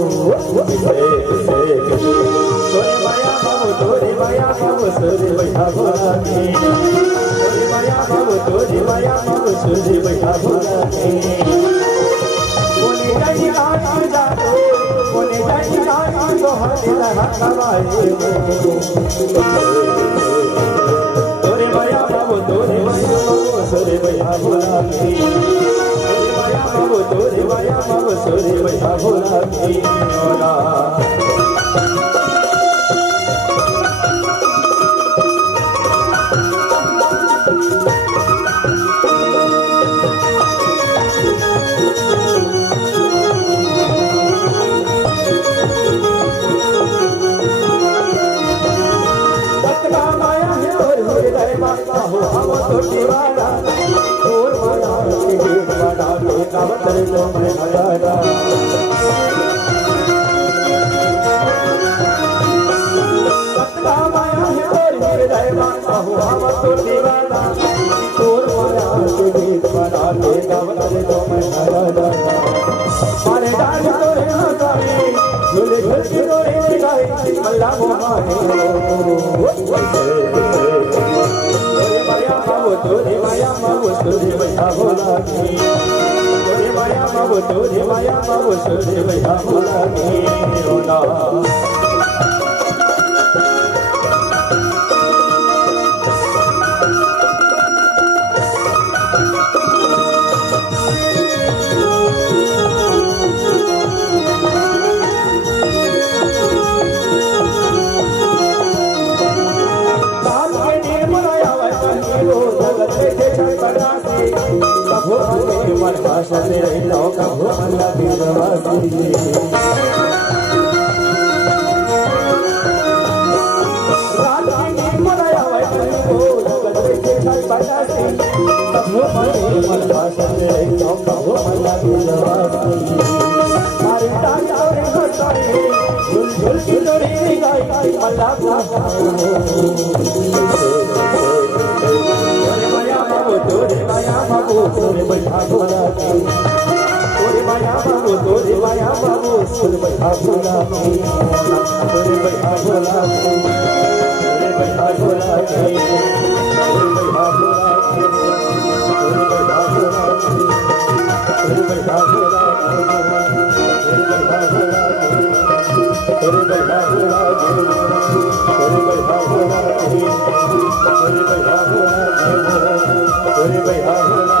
तोरे माया बाबू तोरे माया बाबू सूर्य बैठा भोला के तोरे माया बाबू तोरे माया बाबू सूर्य बैठा भोला के कोने जाई काट जातो कोने जाई काट तो हाथे लगा कवाए तोरे माया बाबू सूर्य बैठा भोला के तोरे माया बाबू सूर्य बैठा भोला के तेरे तो मैं हजारा सत्ता माया है और मेरे माता हुआ मत तो दीवाना तोर माया के गीत बना के गावत तेरे तो मैं हजारा मारे डाल तोरे हजारे झूले झूल के तोरे गाए मल्ला मोहाने तोरे माया बाबू तोरे बैठा भोला की तोरे माया बाबू सूर्य बैठा भोला के रोना भाषा तेरे का भोला बीरवासी रात की मनाया भाषा तेरे का भोला बीरवासी सारी ताजा रे हटाए झुल झुल की डोरी गाई अल्लाह तोरे माया बाबू सूर्य बैठा भोला के तोरे माया बाबू सूर्य बैठा भोला के तोरे बैठा भोला के तोरे बैठा भोला के तोरे बैठा भोला के तोरे बैठा भोला के तोरे बैठा भोला के तोरे बैठा भोला के तोरे बैठा भोला के तोरे बैठा भोला के तोरे बैठा भोला के तोरे बैठा भोला